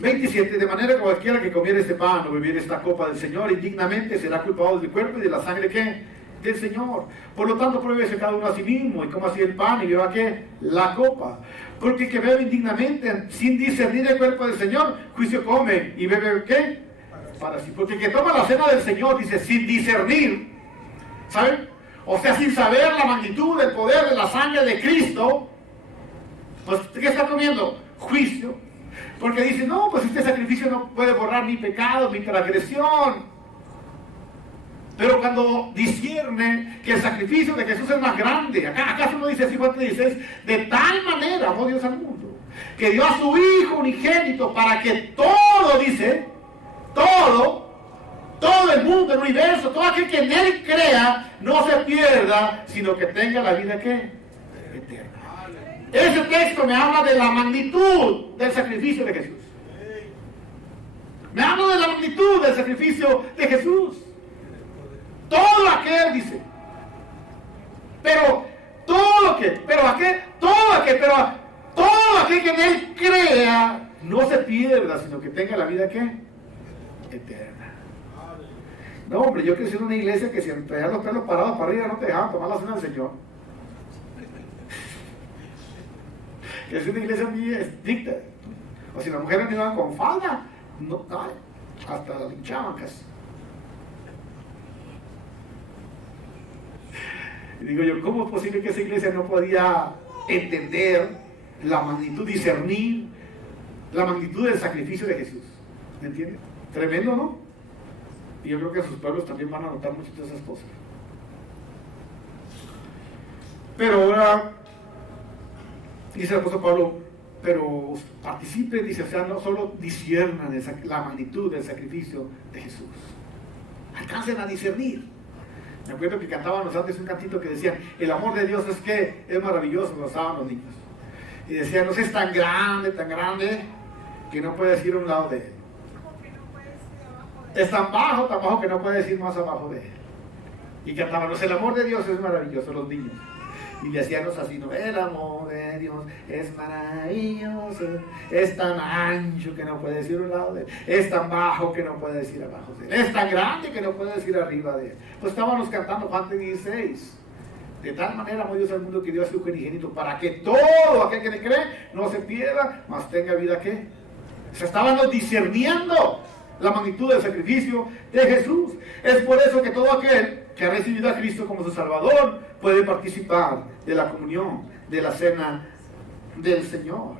(27) De manera que cualquiera que comiera este pan o bebiera esta copa del Señor indignamente será culpado del cuerpo y de la sangre ¿qué? Del Señor. Por lo tanto, pruébese cada uno a sí mismo y coma así el pan y beba ¿qué? La copa. Porque el que bebe indignamente sin discernir el cuerpo del Señor, juicio come y bebe ¿qué? Para sí. Porque el que toma la cena del Señor, dice, sin discernir, ¿saben? O sea, sin saber la magnitud del poder de la sangre de Cristo, pues ¿qué está comiendo? Juicio. Porque dice, no, pues este sacrificio no puede borrar mi pecado, mi transgresión. Pero cuando discierne que el sacrificio de Jesús es más grande, ¿acaso no dice así Juan 3:16? De tal manera amó Dios al mundo, que dio a su Hijo unigénito para que todo, dice, todo el mundo, el universo, todo aquel que en Él crea, no se pierda, sino que tenga la vida ¿qué? Eterna. Ese texto me habla de la magnitud del sacrificio de Jesús. Me habla de la magnitud del sacrificio de Jesús. Todo aquel, dice. Pero todo aquel que en Él crea, no se pierda, sino que tenga la vida ¿qué? Eterna. No, hombre, yo crecí en una iglesia que si traían los pelos parados para arriba no te dejaban tomar la cena del Señor. Que es una iglesia muy estricta. O si las mujeres no iban con falda, no, hasta la linchaban casi. Y digo yo, ¿cómo es posible que esa iglesia no podía entender la magnitud, discernir la magnitud del sacrificio de Jesús? ¿Me entiendes? Tremendo, ¿no? Y yo creo que sus pueblos también van a notar muchas de esas cosas. Pero ahora, dice el apóstol Pablo, pero participen, dice, o sea, no solo disciernan la magnitud del sacrificio de Jesús. Alcancen a discernir. Me acuerdo que cantábamos antes un cantito que decía, el amor de Dios es que es maravilloso, lo estaban los niños. Y decían, no sé, es tan grande, que no puedes ir a un lado de Él. Es tan bajo que no puedes ir más abajo de Él. Y cantábamos, el amor de Dios es maravilloso, los niños. Y le hacíamos así, ¿no? El amor de Dios es maravilloso, es tan ancho que no puedes ir a un lado de Él, es tan bajo que no puedes ir abajo de Él, es tan grande que no puedes ir arriba de Él. Pues estábamos cantando Juan 16. De tal manera amó Dios al mundo que dio a su Hijo unigénito para que todo aquel que le cree no se pierda, mas tenga vida ¿qué? Se estaban discerniendo la magnitud del sacrificio de Jesús. Es por eso que todo aquel que ha recibido a Cristo como su Salvador puede participar de la comunión, de la cena del Señor.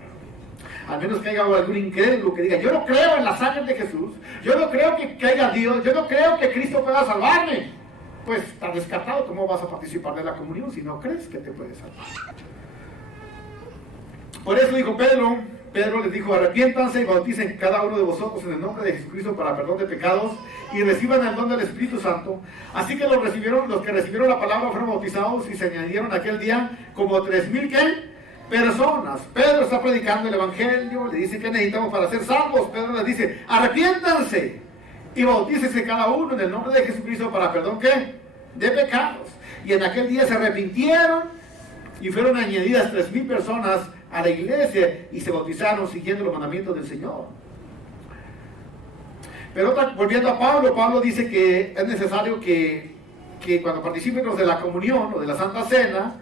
Al menos que haya algún incrédulo que diga, yo no creo en la sangre de Jesús, yo no creo que haya Dios, yo no creo que Cristo pueda salvarme. Pues está descartado. ¿Cómo vas a participar de la comunión si no crees que te puede salvar? Por eso dijo Pedro les dijo, arrepiéntanse y bauticen cada uno de vosotros en el nombre de Jesucristo para perdón de pecados y reciban el don del Espíritu Santo. Así que los que recibieron la palabra fueron bautizados y se añadieron aquel día como 3,000 ¿qué? Personas. Pedro está predicando el Evangelio, le dice que necesitamos para ser salvos. Pedro les dice, arrepiéntanse y bautícese cada uno en el nombre de Jesucristo para perdón ¿qué? De pecados. Y en aquel día se arrepintieron y fueron añadidas 3,000 personas a la iglesia y se bautizaron siguiendo los mandamientos del Señor. Pero volviendo a Pablo dice que es necesario que cuando participen los de la comunión o de la Santa Cena,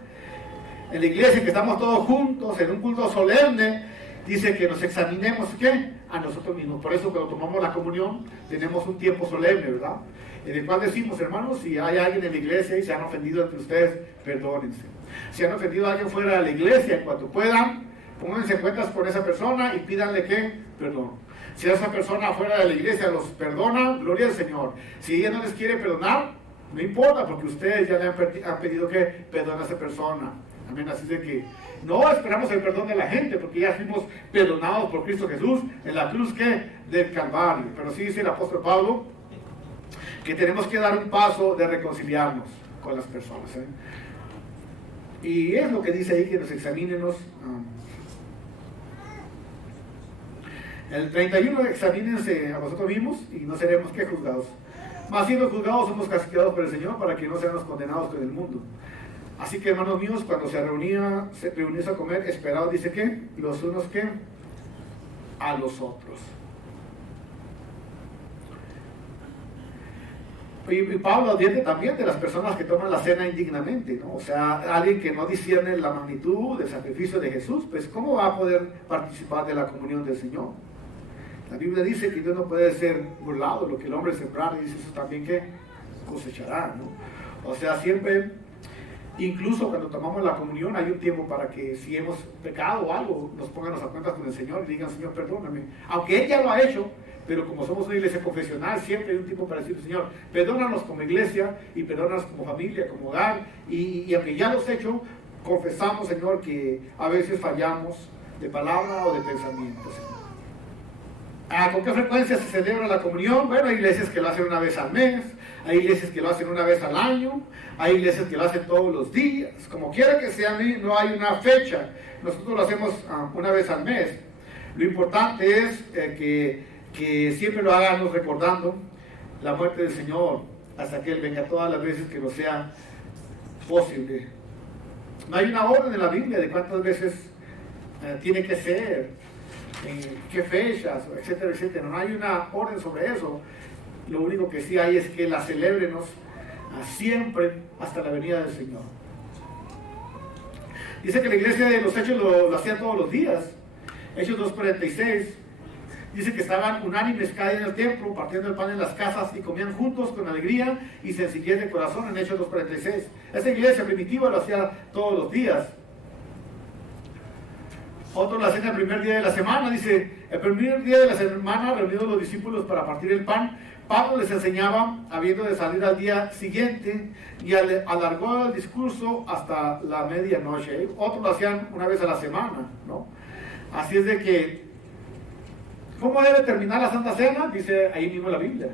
en la iglesia que estamos todos juntos, en un culto solemne, dice que nos examinemos ¿qué? A nosotros mismos. Por eso cuando tomamos la comunión tenemos un tiempo solemne, ¿verdad? En el cual decimos, hermanos, si hay alguien en la iglesia y se han ofendido entre ustedes, perdónense. Si han ofendido a alguien fuera de la iglesia, en cuanto puedan, pónganse cuentas por esa persona y pídanle ¿qué? Perdón. Si esa persona fuera de la iglesia los perdona, gloria al Señor. Si ella no les quiere perdonar, no importa, porque ustedes ya le han pedido que perdone a esa persona. Amén. Así de que no esperamos el perdón de la gente, porque ya fuimos perdonados por Cristo Jesús en la cruz del Calvario. Pero sí dice el apóstol Pablo que tenemos que dar un paso de reconciliarnos con las personas. Y es lo que dice ahí, que nos examínenos. El 31, examínense a vosotros mismos y no seremos que juzgados. Mas siendo juzgados somos castigados por el Señor para que no seamos condenados con el mundo. Así que, hermanos míos, cuando se reunía a comer, esperados, dice que los unos que a los otros. Y Pablo advierte también de las personas que toman la cena indignamente, ¿no? O sea, alguien que no discierne la magnitud del sacrificio de Jesús, pues ¿cómo va a poder participar de la comunión del Señor? La Biblia dice que Dios no puede ser burlado, lo que el hombre sembrar, dice eso también que cosechará, ¿no? O sea, siempre, incluso cuando tomamos la comunión, hay un tiempo para que si hemos pecado o algo, nos pongan a cuentas con el Señor y digan, Señor, perdóname. Aunque Él ya lo ha hecho, pero como somos una iglesia confesional, siempre hay un tiempo para decir, Señor, perdónanos como iglesia y perdónanos como familia, como hogar. Y aunque ya lo has hecho, confesamos, Señor, que a veces fallamos de palabra o de pensamiento, Señor. ¿Con qué frecuencia se celebra la comunión? Bueno, hay iglesias que lo hacen una vez al mes, hay iglesias que lo hacen una vez al año, hay iglesias que lo hacen todos los días. Como quiera que sea, no hay una fecha. Nosotros lo hacemos una vez al mes. Lo importante es que siempre lo hagamos recordando la muerte del Señor hasta que Él venga, todas las veces que nos sea posible. No hay una orden en la Biblia de cuántas veces tiene que ser, en qué fechas, etcétera, etcétera. No hay una orden sobre eso. Lo único que sí hay es que la celebrenos siempre hasta la venida del Señor. Dice que la iglesia de los Hechos lo hacía todos los días. Hechos 2:46 dice que estaban unánimes cada día en el templo, partiendo el pan en las casas y comían juntos con alegría y sencillez de corazón, en Hechos 2:46. Esa iglesia primitiva lo hacía todos los días. Otro lo hacen el primer día de la semana. Dice, el primer día de la semana, reunidos los discípulos para partir el pan, Pablo les enseñaba, habiendo de salir al día siguiente, y alargó el discurso hasta la medianoche. Otros lo hacían una vez a la semana, ¿no? Así es de que, ¿cómo debe terminar la Santa Cena? Dice ahí mismo la Biblia,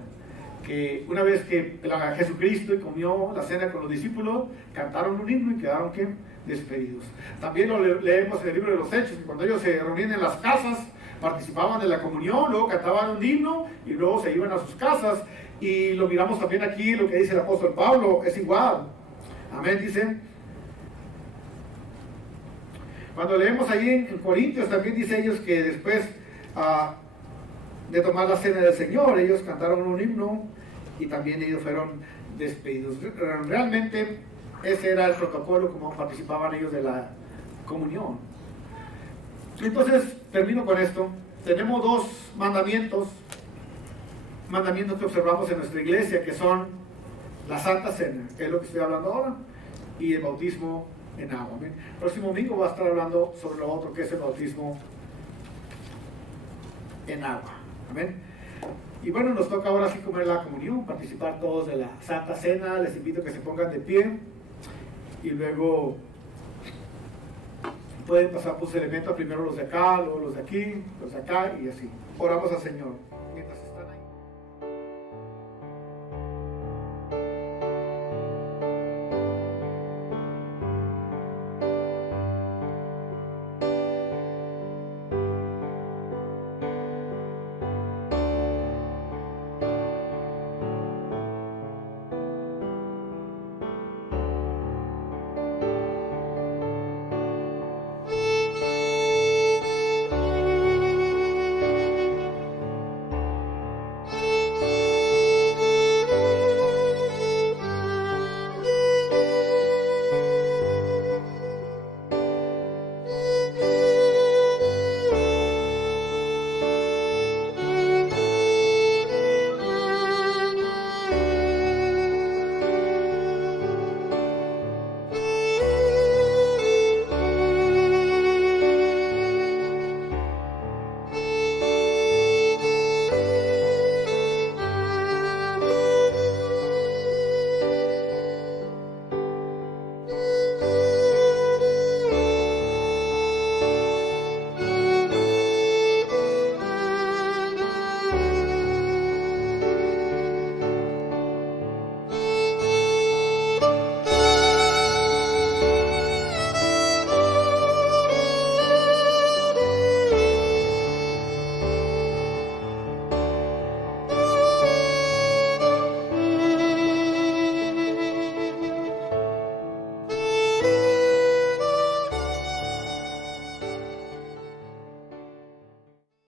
que una vez que Jesucristo comió la cena con los discípulos, cantaron un himno y quedaron, ¿qué?, despedidos. También lo leemos en el libro de los Hechos, que cuando ellos se reunían en las casas, participaban de la comunión, luego cantaban un himno y luego se iban a sus casas. Y lo miramos también aquí, lo que dice el apóstol Pablo, es igual. Amén, dice. Cuando leemos ahí en Corintios, también dice ellos que después de tomar la cena del Señor, ellos cantaron un himno y también ellos fueron despedidos. Realmente ese era el protocolo como participaban ellos de la comunión. Entonces, termino con esto. Tenemos dos mandamientos que observamos en nuestra iglesia, que son la Santa Cena, que es lo que estoy hablando ahora, y el bautismo en agua. ¿Amén? El próximo domingo voy a estar hablando sobre lo otro, que es el bautismo en agua. Amén. Y bueno, nos toca ahora sí comer la comunión, participar todos de la Santa Cena. Les invito a que se pongan de pie y luego pueden pasar por sus elementos, primero los de acá, luego los de aquí, los de acá y así. Oramos al Señor. Mientras